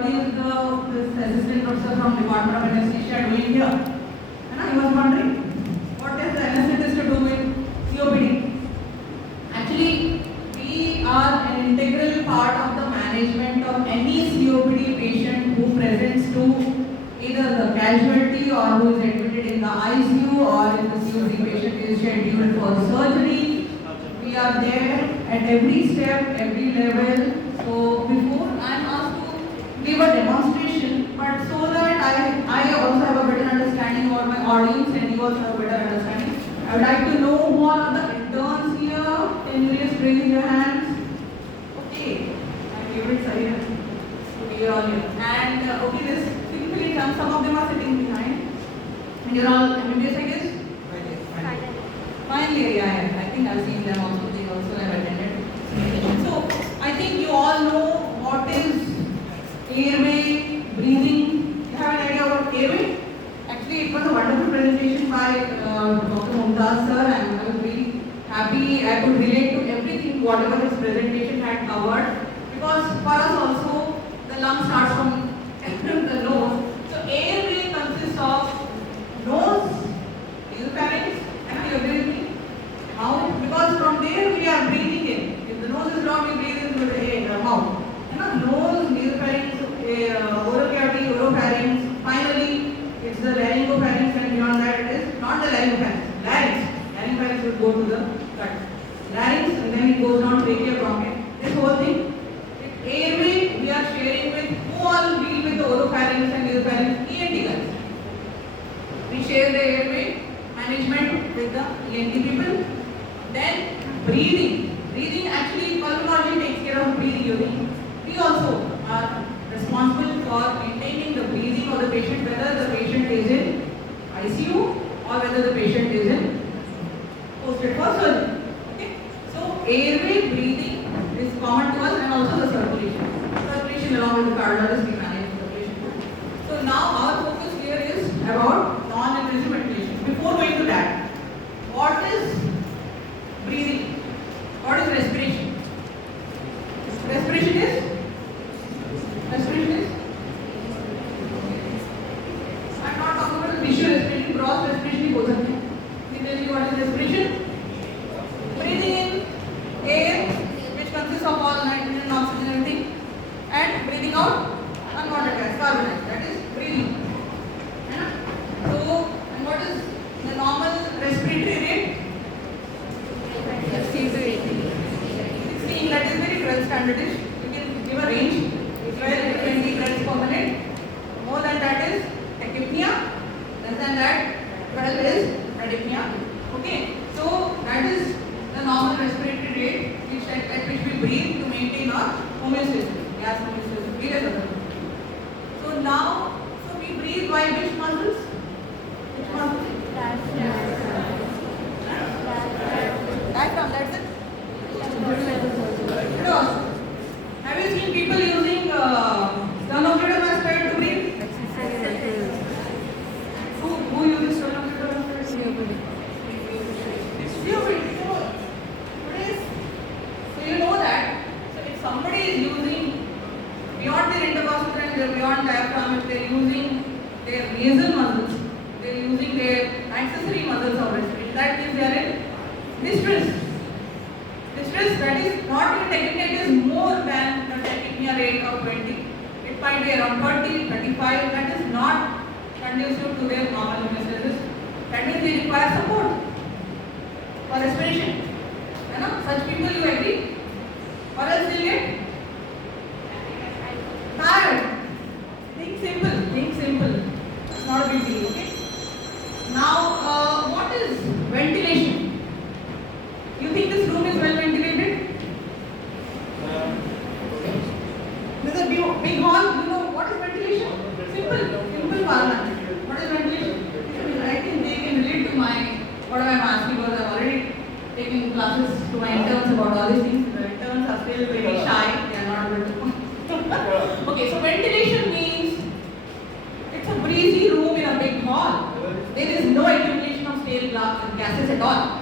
what is this assistant professor from Department of Anesthesia doing here? And he was wondering, what is the anesthetist to do with COPD? Actually, we are an integral part of the management of any COPD patient who presents to either the casualty or who is admitted in the ICU, or if the COPD patient is scheduled for surgery. We are there at every step, every level. So before I am asked to give a demonstration, but so that I also have a better understanding about my audience and you also have a better understanding, I would like to know who are the interns here. Can you just raise your hands? Okay, my favorite side. We are all here. And okay, this simply done. Some of them are sitting behind. And you're all MBBS, I guess? Finally, yeah, I think I've seen them also. They also have attended. So I think you all know what is airway, breathing. You have an idea about airway? Actually, it was a wonderful presentation by Dr. Mumtaz sir, and I was really happy I could relate to everything, whatever his presentation had covered. Because for us also, the lung starts from the nose. So airway consists of nose, nasopharynx, and you agree with me? How? Because from there we are breathing in. If the nose is blocked, we breathe into the mouth. Nose, nasopharynx, oral cavity, oropharynx. Finally, it's the laryngopharynx, and beyond that it is not the laryngopharynx. Larynx. Larynx would go to the gut. Larynx, and then it goes down trachea, bronchi. This whole thing. Airway we are sharing with who all deal with the oropharynx and nasopharynx? ENT guys. We share the airway management with the ENT people. Then breathing. Breathing, actually pulmonology takes care of breathing using. We also are responsible for maintaining the breathing of the patient, whether the patient is in ICU or whether the patient is in posted for surgery. Okay? So airway, breathing is common to us, and also the circulation. Circulation along with the cardiologist, we manage circulation. So now our focus here is about non-invasive ventilation. Before going to that, what is breathing? What is respiration? Respiration is? I'm not talking about visual respiration, gross respiration भी हो सकते हैं. Let me tell you what is respiration. Breathing in air, which consists of all nitrogen and oxygen and everything, and breathing out unwanted gas, carbon dioxide. That is breathing. So, and what is the normal respiratory rate? 16, that is very well standardish. You can give a range, 12 to 20 breaths per minute. More than that is tachypnea. Less than that, 12 is bradypnea. Okay, so that is the normal respiratory rate at which we breathe to maintain our homeostasis, gas homeostasis, various other things. So now, we breathe by which muscles? Which muscles? Diaphragm, that's it. Have you seen people using sternocleidomastoid to breathe? Who uses sternocleidomastoid? COPD. So you know that. So if somebody is using beyond their intercostal and beyond diaphragm, if they are using their nasal muscles, they are using their accessory muscles of respiration, that means they are in distress. Distress, that is not in tachypnea, it is more than the tachypnea rate of 20. It might be around 30, 35. That is not conducive to their normal homeostasis. That means they require support for respiration. Such people, you agree? Or else they'll get tired. Think simple. It's not a big deal, okay? Now, what is ventilation? You think this room is well ventilated? There's a big hall. You know what is ventilation? Simple parlance. What is ventilation? I think they can relate to what I'm asking, because I'm already taking classes to my interns about all these things. The interns are still very shy. They are not able to. Okay, so ventilation means it's a breezy room in a big hall. There is no accumulation of stale gases at all.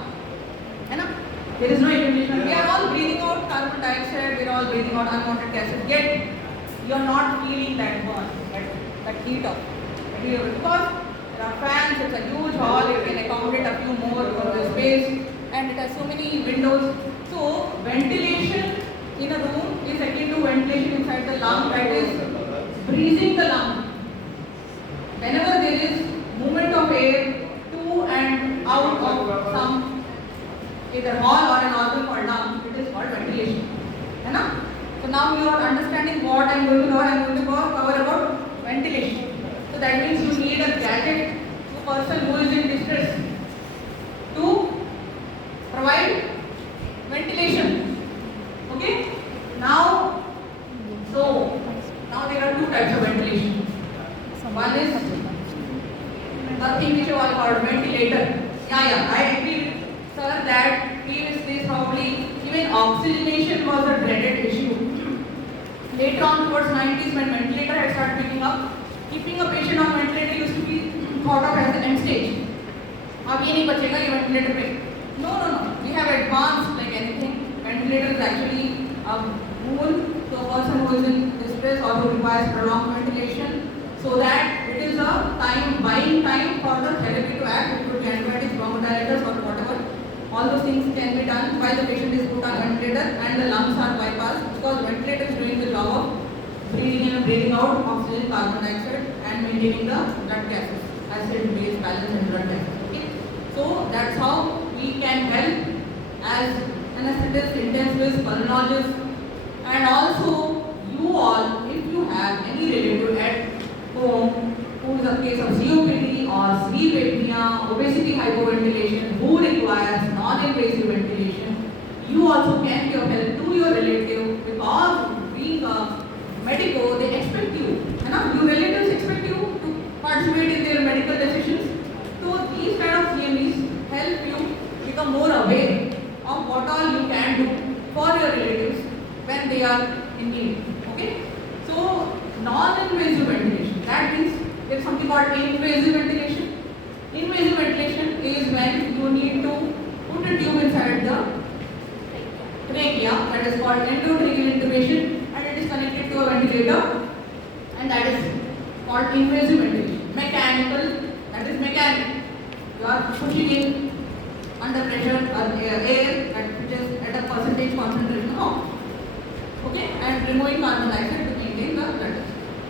There is no accumulation. We are all breathing out carbon dioxide. We are all breathing out unwanted gases. Yet you are not feeling that burn, that heat of because there are fans, it's a huge hall, it can accommodate a few more for the space, and it has so many windows. So ventilation in a room is akin to ventilation inside the lung, that is breathing the lung. Whenever there is movement of air to and out of some either hall or an organ called lung, it is called ventilation. Right? So now you are understanding what I am going to cover. I am going to cover about ventilation. So that means you need a gadget to a person who is in distress to provide ventilation. Okay? Now there are two types of ventilation. One is the thing which you all called ventilator. Yeah, I agree with sir that previously probably even oxygenation was a dreaded issue. Later on towards 90s when ventilator had started picking up, keeping a patient on ventilator used to be thought of as the end stage. अब ये नहीं बचेगा ये ventilator पे. No. We have advanced like anything. Ventilator is actually a tool to a person who is in distress or who requires prolonged ventilation, so that it is a buying time for the therapy to act. It could be antibiotics, bronchodilators or whatever. All those things can be done while the patient is put on ventilator and the lungs are bypassed, because ventilator is doing the job of breathing in and breathing out oxygen, carbon dioxide and maintaining the blood gases, acid, base, balance and blood gases. Okay? So that's how we can help as anesthetists, intensivists, pulmonologists, and also you all, if you have any relative at home who is a case of COPD or sleep apnea, obesity, hypoventilation, who requires non-invasive ventilation, you also can give help to your relative, because being a medico, they expect you, your relatives expect you to participate in their medical decisions. So these kind of CMEs help you become more aware of what all you can do for your relatives when they are in need. Okay? So non-invasive ventilation, that means there is something called invasive ventilation. Invasive ventilation is when you need to put a tube inside the trachea, that is called endotracheal intubation, and it is connected to a ventilator, and that is called invasive ventilation. Mechanical, that is mechanical. You are pushing in under pressure air which is at a percentage concentration of, okay, and removing carbon dioxide to maintain the blood.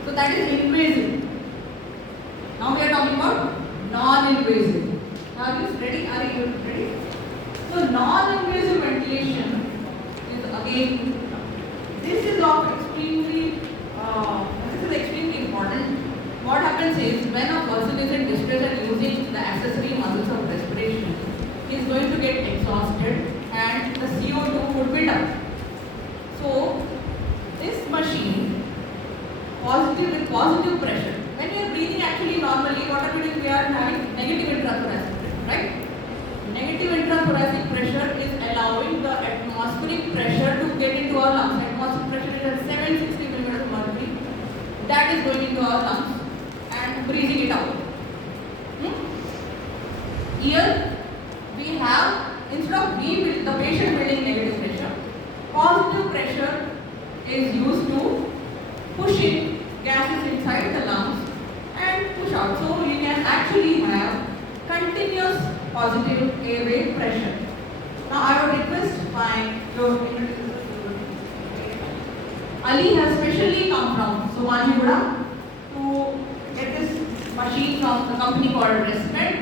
So that is invasive. Now we are talking about non-invasive. Are you ready? So non-invasive ventilation is again, this is extremely important. What happens is, when a person is in distress and using the accessory muscles of respiration, he is going to get exhausted and the CO2 would build up. So this machine, with positive pressure, when we are breathing actually normally, what are we doing? We are having negative intrathoracic pressure, right? Negative intrathoracic pressure is allowing the atmospheric pressure to get into our lungs. Atmospheric pressure is at 760 mm of mercury. That is going into our lungs and breathing it out. Here we have, instead of the patient building negative pressure, positive pressure is used to push in gases inside the lungs and push out. So you can actually have continuous positive airway pressure. Now I would request my Ali has specially come from Somanjiguda to get this machine from a company called Respect,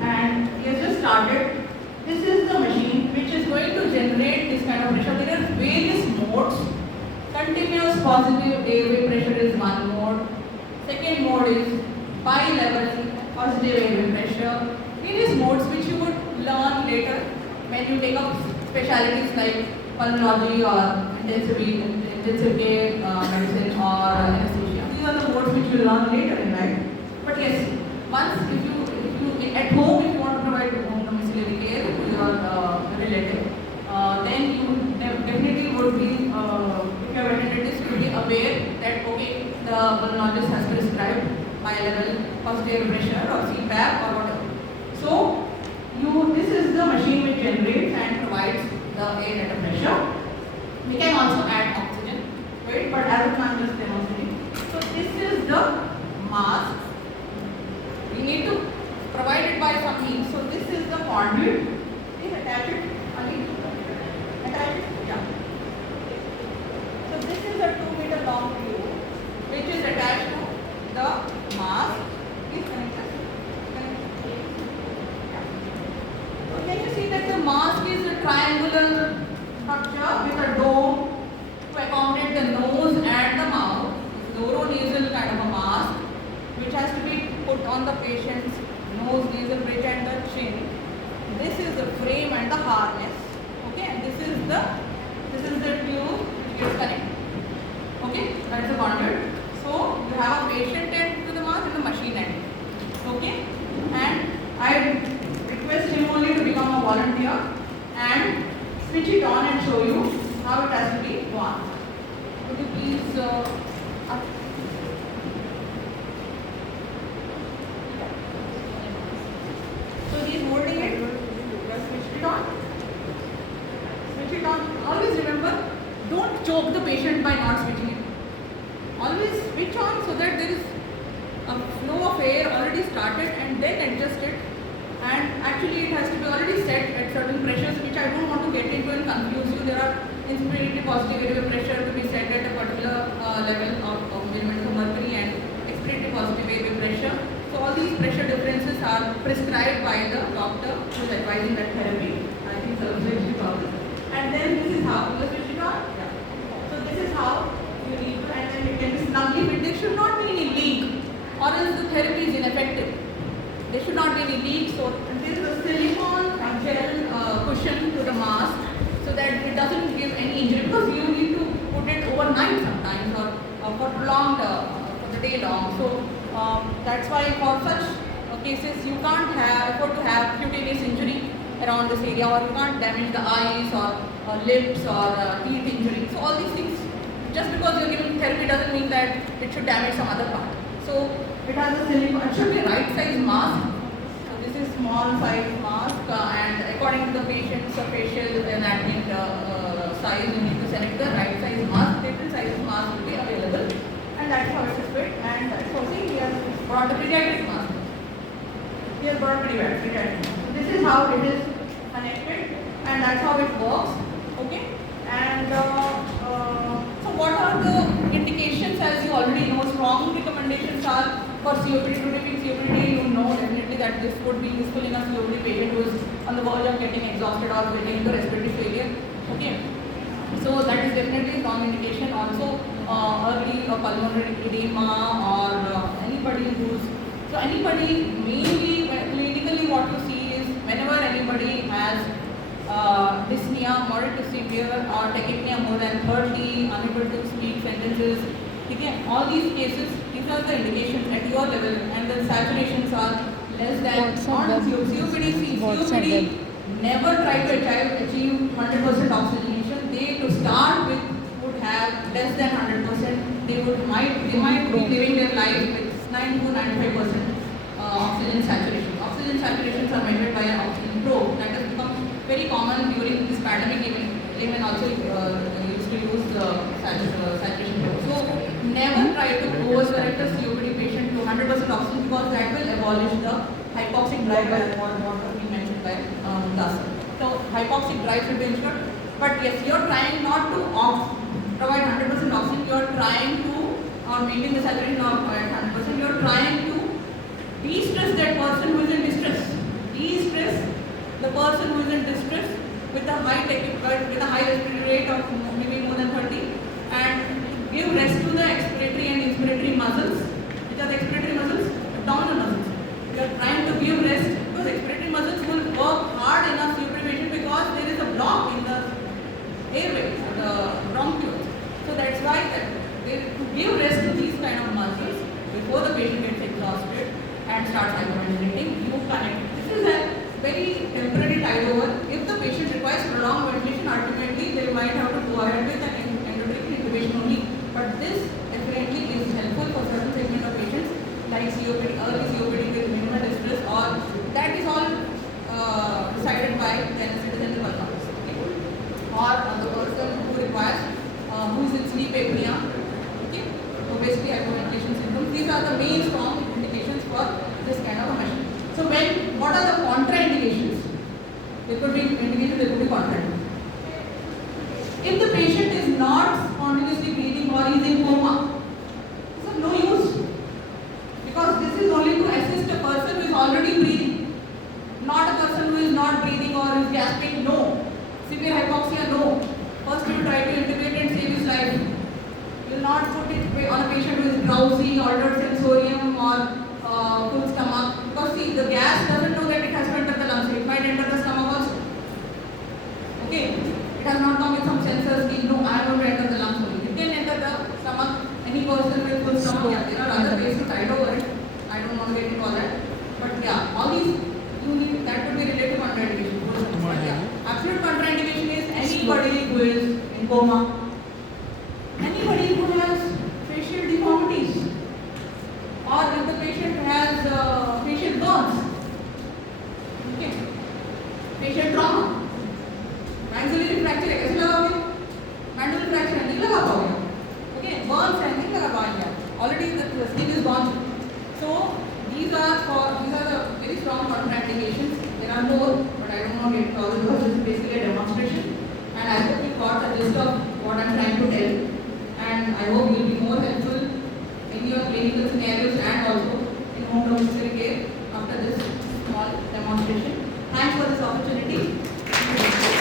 and he has just started. This is the machine which is going to generate this kind of pressure. There are various modes. Continuous positive airway pressure is one mode. Second mode is bi-level positive airway pressure. Various modes which you would learn later when you take up specialties like pulmonology or intensive care medicine or anesthesia. These are the modes which you learn later in life. But yes, once if you at home, if you want to provide home domiciliary care to your relative, then you definitely would be, if you have attended this, you will be aware that okay, the pulmonologist has prescribed bi-level positive pressure or CPAP or whatever. So this is the machine which generates and provides the air at a pressure. We can also add oxygen, right? But as of now, I'm just demonstrating. mask, we need to provide it by some means. So this is the conduit. Please attach it. Ali. Attach it. Yeah. So this is a 2-meter long tube which is attached to the mask. Please connect this. So can you see that the mask is a triangular structure with a dome to accommodate the nose and the mouth. It's oronasal kind of a mask which has to be put on the patient's nose, nasal bridge and the chin. This is the frame and the harness. Okay, and this is the tube which gets connected. Okay, that's the conduit. So you have a patient end to the mask and the machine end. Okay, and I request him only to become a volunteer and switch it on and show you how it has to be done. Could you please so he is holding it. Just switch it on. Switch it on. Always remember, don't choke the patient by not switching it. Always switch on so that there is a flow of air already started and then adjust it. And actually it has to be already set at certain pressures which I don't want to get into and confuse you. There are inspiratory positive variable pressure to be set at a particular level of millimeters of mercury and expiratory positive variable pressure. So all these pressure differences are prescribed by the doctor who is advising that therapy. I think surgery problem. And then this is how you switch it on. Yeah. So this is how you need to, and then it can be snugly fit. There should not be any leak or else the therapy is ineffective. There should not be any leak. So this is a silicone gel cushion to the mask so that it doesn't give any injury, because you need to put it overnight sometimes or for prolonged for the day long. So that's why for such cases you can't afford to have cutaneous injury around this area, or you can't damage the eyes or lips or teeth injury. So all these things, just because you're giving therapy doesn't mean that it should damage some other part. So it has a silicone, it should be right size mask. So this is small size mask and according to the patient's facial anatomic size, you need to select the right size mask. Different sizes mask will be available, and that's how it is fit. And that's how, see, he has brought the pediatric mask. He has brought pediatric mask. So this is how it is connected, and that's how it works. Okay, and so what are the indications? As you already know, strong recommendations are for COPD. Typical COPD, you know definitely that this would be useful in a COPD patient who is on the verge of getting exhausted or getting into respiratory failure. Okay, so that is definitely a strong indication. Also, early pulmonary edema or anybody who's, so anybody, mainly clinically what you see is whenever anybody has dyspnea, moderate to severe, or tachypnea more than 30, unable to speak sentences. Okay, all these cases, these are the indications at your level, and the saturations are less than COPD never try to achieve 100% oxygenation. They to start with would have less than 100%. They might be living their life with 9 to 95% oxygen saturation. Oxygen saturations are measured by an oxygen probe. That has become very common during this pandemic. Even laymen also used to use saturation probe. So never try to overcorrect a COPD patient to 100% oxygen, because that will abolish the hypoxic drive, as what we mentioned by Dasa. So hypoxic drive should be ensured. But yes, you are trying not to provide 100% oxygen. You are trying to maintain the saturation of 100%. You are trying to de-stress that person who is in distress. De-stress the person who is in distress with a high respiratory rate of maybe more than 30, and give rest to the expiratory and inspiratory muscles. Which are the expiratory muscles? Abdominal muscles. You are trying to give rest, because expiratory muscles will work hard in a COPD patient because there is a block in the airway, the bronchioles. So that's why to give rest to these kind of muscles before the patient gets exhausted and starts hyperventilating, you connect. This is a very temporary tide over. If the patient requires prolonged ventilation, ultimately they might have to go ahead with an endotracheal intubation only. But this definitely is helpful for certain segment of patients like COPD, early COPD with minimal distress, or that is all decided by the anesthetist and the pulmonologist. Okay? Or the person who requires, who is in sleep apnea, okay, so basically hyperventilation symptoms. These are are the main strong indications for this kind of a machine. So what are the contraindications? There could be indications, there could be contraindications. If the patient is not spontaneously breathing or is in coma, it's of no use, because this is only to assist a person who is already breathing, not a person who is not breathing or is gasping. No. Severe hypoxia, no. First you try to intubate and save his life. You will not put it on a patient who is drowsy, altered sensorium or full stomach, because see, the gas doesn't know that it has to enter the lungs. It might enter the stomach also. Okay, it has not come with some sensors. No, I am going to enter the lungs only. It can enter the stomach. Any person with full stomach. Yeah, there are other ways to tide over it. I don't want to get into all that. But yeah, all these you need, that would be related to contraindication. But yeah, absolute contraindication is anybody who is in coma, anybody who has facial deformities, or if the patient has facial burns, okay, facial trauma, maxillary fracture है कैसे लगाओगे? Mandible fracture नहीं लगा पाओगे, okay, burns है नहीं लगा पाएंगे, already the skin is gone. So these are the very strong contraindications. There are more, but I don't want to get into all because this is basically a demonstration, and I hope you got a gist of what I am trying to tell, and I hope you will be more helpful in your clinical scenarios and also in home domiciliary care after this small demonstration. Thanks for this opportunity.